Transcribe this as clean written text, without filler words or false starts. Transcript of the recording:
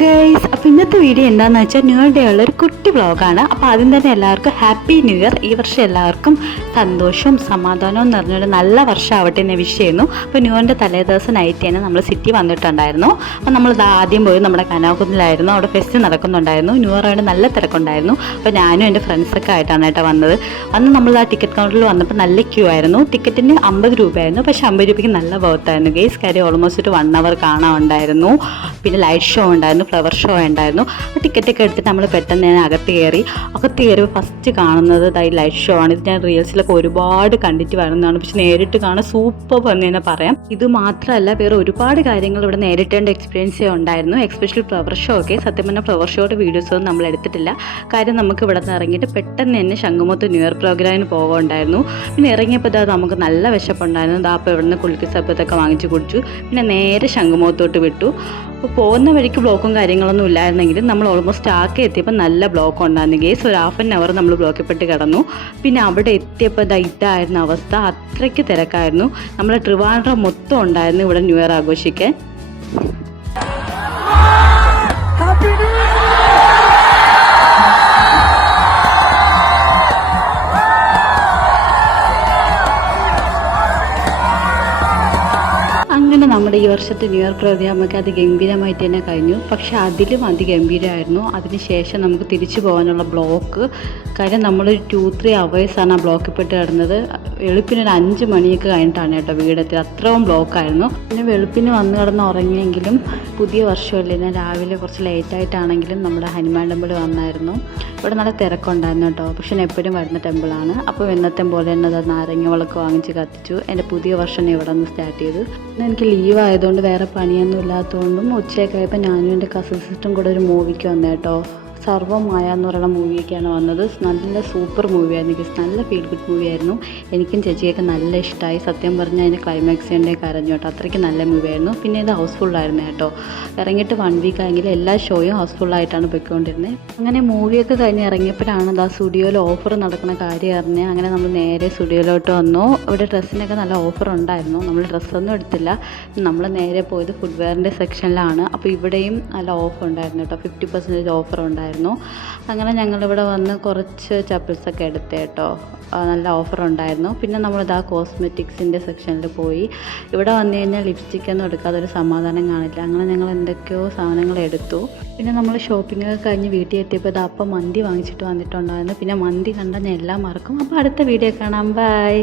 Guys, അപ്പോൾ ഇന്നത്തെ video എന്താണെന്ന് വെച്ചാൽ ന്യൂ ഇയർ ഡേ ഉള്ള ഒരു കുട്ടി വ്ളോഗാണ്. അപ്പോൾ ആദ്യം തന്നെ എല്ലാവർക്കും ഹാപ്പി ന്യൂ ഇയർ. ഈ വർഷം എല്ലാവർക്കും സന്തോഷവും സമാധാനവും നിറഞ്ഞൊരു നല്ല വർഷം ആവട്ടെ എന്ന് വിഷ് ചെയ്യുന്നു. അപ്പോൾ ന്യൂ ഇയറിൻ്റെ തലേദിവസം നൈറ്റ് തന്നെ നമ്മൾ സിറ്റി വന്നിട്ടുണ്ടായിരുന്നു. അപ്പോൾ നമ്മൾ ആദ്യം പോയി നമ്മുടെ കനാകുന്നിലായിരുന്നു. അവിടെ ഫെസ്റ്റ് നടക്കുന്നുണ്ടായിരുന്നു. ന്യൂ ഇയർ ആയിട്ട് നല്ല തിരക്കുണ്ടായിരുന്നു. അപ്പോൾ ഞാനും എൻ്റെ ഫ്രണ്ട്സൊക്കെ ആയിട്ടാണ് വന്നത്. നമ്മൾ ആ ടിക്കറ്റ് കൗണ്ടറിൽ വന്നപ്പോൾ നല്ല ക്യൂ ആയിരുന്നു. ടിക്കറ്റിന് 50 രൂപയായിരുന്നു. പക്ഷേ 50 രൂപയ്ക്ക് നല്ല ബർത്തായിരുന്നു ഗൈസ്. കാര്യം ഓൾമോസ്റ്റ് ഒരു 1 അവർ കാണാനുണ്ടായിരുന്നു. പിന്നെ ലൈറ്റ് ഷോ ഉണ്ടായിരുന്നു, ഫ്ലവർ ഷോ ഉണ്ടായിരുന്നു. അപ്പോൾ ടിക്കറ്റൊക്കെ എടുത്തിട്ട് നമ്മൾ പെട്ടെന്ന് തന്നെ അകത്ത് കയറി ഫസ്റ്റ് കാണുന്നത് ഈ ലൈറ്റ് ഷോ ആണ്. ഇത് ഞാൻ റീൽസിലൊക്കെ ഒരുപാട് കണ്ടിട്ട് വരുന്നതാണ്. പക്ഷെ നേരിട്ട് കാണാൻ സൂപ്പർ എന്ന് തന്നെ പറയാം. ഇത് മാത്രമല്ല, വേറെ ഒരുപാട് കാര്യങ്ങൾ ഇവിടെ നേരിട്ട് എൻ്റെ എക്സ്പീരിയൻസ് ഉണ്ടായിരുന്നു. എക്സ്പെഷ്യലി ഫ്ലവർ ഷോ ഒക്കെ. സത്യം പറഞ്ഞാൽ ഫ്ലവർ ഷോയുടെ വീഡിയോസൊന്നും നമ്മൾ എടുത്തിട്ടില്ല. കാര്യം നമുക്ക് ഇവിടെ നിന്ന് ഇറങ്ങിയിട്ട് പെട്ടെന്ന് തന്നെ ശംഖുമുഖത്ത് ന്യൂ ഇയർ പ്രോഗ്രാമിന് പോകുന്നുണ്ടായിരുന്നു. പിന്നെ ഇറങ്ങിയപ്പോൾ നമുക്ക് നല്ല വിശപ്പുണ്ടായിരുന്നു. അപ്പോൾ ഇവിടെ നിന്ന് കുളിക്ക് സബ്ബത്തൊക്കെ വാങ്ങിച്ച് കുടിച്ചു. പിന്നെ നേരെ ശംഖുമുഖത്തോട്ട് വിട്ടു. അപ്പോൾ പോകുന്ന വഴിക്ക് ബ്ലോക്കും കാര്യങ്ങളൊന്നും ഇല്ലായിരുന്നെങ്കിലും നമ്മൾ ഓൾമോസ്റ്റ് എത്തിയപ്പോൾ നല്ല ബ്ലോക്ക് ഉണ്ടായിരുന്നു ഗേസ്. ഒരു ഹാഫ് ആൻ അവർ നമ്മൾ ബ്ലോക്കിൽ പെട്ട് കിടന്നു. പിന്നെ അവിടെ എത്തിയപ്പോൾ ഇതായിരുന്നു അവസ്ഥ. അത്രയ്ക്ക് തിരക്കായിരുന്നു. നമ്മൾ ട്രിവാൻഡ്രം മൊത്തം ഉണ്ടായിരുന്നു ഇവിടെ ന്യൂ ഇയർ ആഘോഷിക്കാൻ. അങ്ങനെ നമ്മുടെ ഈ വർഷത്തെ ന്യൂ ഇയർ പ്രോഗ്രാമൊക്കെ അതിഗംഭീരമായിട്ട് തന്നെ കഴിഞ്ഞു. പക്ഷേ അതിലും അതിഗംഭീരമായിരുന്നു അതിനുശേഷം നമുക്ക് തിരിച്ചു പോകാനുള്ള ബ്ലോക്ക്. കാര്യം നമ്മളൊരു 2-3 അവേഴ്സാണ് ആ ബ്ലോക്കിൽ പെട്ട് കിടന്നത്. വെളുപ്പിനൊരു 5 മണിയൊക്കെ കഴിഞ്ഞിട്ടാണ് വീടെത്തി. അത്രയും ബ്ലോക്കായിരുന്നു. പിന്നെ വെളുപ്പിന് വന്ന് കിടന്ന് ഉറങ്ങിയെങ്കിലും പുതിയ വർഷമല്ലേ, ഞാൻ രാവിലെ കുറച്ച് ലേറ്റായിട്ടാണെങ്കിലും നമ്മുടെ ഹനുമാൻ ടെമ്പിൾ വന്നായിരുന്നു. ഇവിടെ നല്ല തിരക്കുണ്ടായിരുന്നു പക്ഷെ ഞാൻ എപ്പോഴും വരുന്ന ടെമ്പിളാണ്. അപ്പോൾ എന്നത്തെ പോലെ തന്നെ നാരങ്ങ വിളക്ക് വാങ്ങിച്ച് കത്തിച്ചു. എൻ്റെ പുതിയ വർഷം ഇവിടെ നിന്ന് സ്റ്റാർട്ട് ചെയ്തു. എനിക്ക് ലീവ് ആയതുകൊണ്ട് വേറെ പണിയൊന്നും ഇല്ലാത്തതുകൊണ്ടും ഉച്ചയൊക്കെ ആയപ്പോൾ ഞാനും എൻ്റെ കസിൻ സിസ്റ്ററും കൂടെ ഒരു മൂവിക്ക് വന്നേട്ടോ. സർവമായ എന്ന് പറയുന്ന മൂവിയൊക്കെയാണ് വന്നത്. നല്ല സൂപ്പർ മൂവിയായിരുന്നു. നല്ല ഫീൽ ഗുഡ് മൂവിയായിരുന്നു. എനിക്കും ചേച്ചിയൊക്കെ നല്ല ഇഷ്ടമായി. സത്യം പറഞ്ഞാൽ അതിൻ്റെ ക്ലൈമാക്സ് എൻ്റെ കരഞ്ഞു അത്രയ്ക്ക് നല്ല മൂവിയായിരുന്നു. പിന്നെ ഇത് ഹൗസ്ഫുള്ളായിരുന്നു ഇറങ്ങിയിട്ട് 1 വീക്ക് ആയെങ്കിലും എല്ലാ ഷോയും ഹൗസ്ഫുള്ളായിട്ടാണ് പോയിക്കൊണ്ടിരുന്നത്. അങ്ങനെ മൂവിയൊക്കെ കഴിഞ്ഞ് ഇറങ്ങിയപ്പോഴാണ് സ്റ്റുഡിയോയിൽ ഓഫർ നടക്കുന്ന കാര്യം അറിഞ്ഞത്. അങ്ങനെ നമ്മൾ നേരെ സ്റ്റുഡിയോയിലോട്ട് വന്നു. ഇവിടെ ഡ്രസ്സിനൊക്കെ നല്ല ഓഫർ ഉണ്ടായിരുന്നു. നമ്മൾ ഡ്രസ്സൊന്നും എടുത്തില്ല. നമ്മൾ നേരെ പോയത് ഫുട്വെയറിൻ്റെ സെക്ഷനിലാണ്. അപ്പോൾ ഇവിടെയും നല്ല ഓഫർ ഉണ്ടായിരുന്നു 50% ഓഫർ ഉണ്ടായിരുന്നു. അങ്ങനെ ഞങ്ങളിവിടെ വന്ന് കുറച്ച് ചപ്പിൾസൊക്കെ എടുത്ത് നല്ല ഓഫർ ഉണ്ടായിരുന്നു. പിന്നെ നമ്മളിതാ കോസ്മെറ്റിക്സിൻ്റെ സെക്ഷനിൽ പോയി. ഇവിടെ വന്നു കഴിഞ്ഞാൽ ലിപ്സ്റ്റിക്കൊന്നും എടുക്കാതെ ഒരു സമാധാനം കാണില്ല. അങ്ങനെ ഞങ്ങൾ എന്തൊക്കെയോ സാധനങ്ങൾ എടുത്തു. പിന്നെ നമ്മൾ ഷോപ്പിംഗ് ഒക്കെ കഴിഞ്ഞ് വീട്ടിൽ എത്തിയപ്പോൾ അപ്പം മന്തി വാങ്ങിച്ചിട്ട് വന്നിട്ടുണ്ടായിരുന്നു. പിന്നെ മന്തി കണ്ടാൽ ഞാൻ എല്ലാം മറക്കും. അപ്പോൾ അടുത്ത വീഡിയോ കാണാം. ബൈ.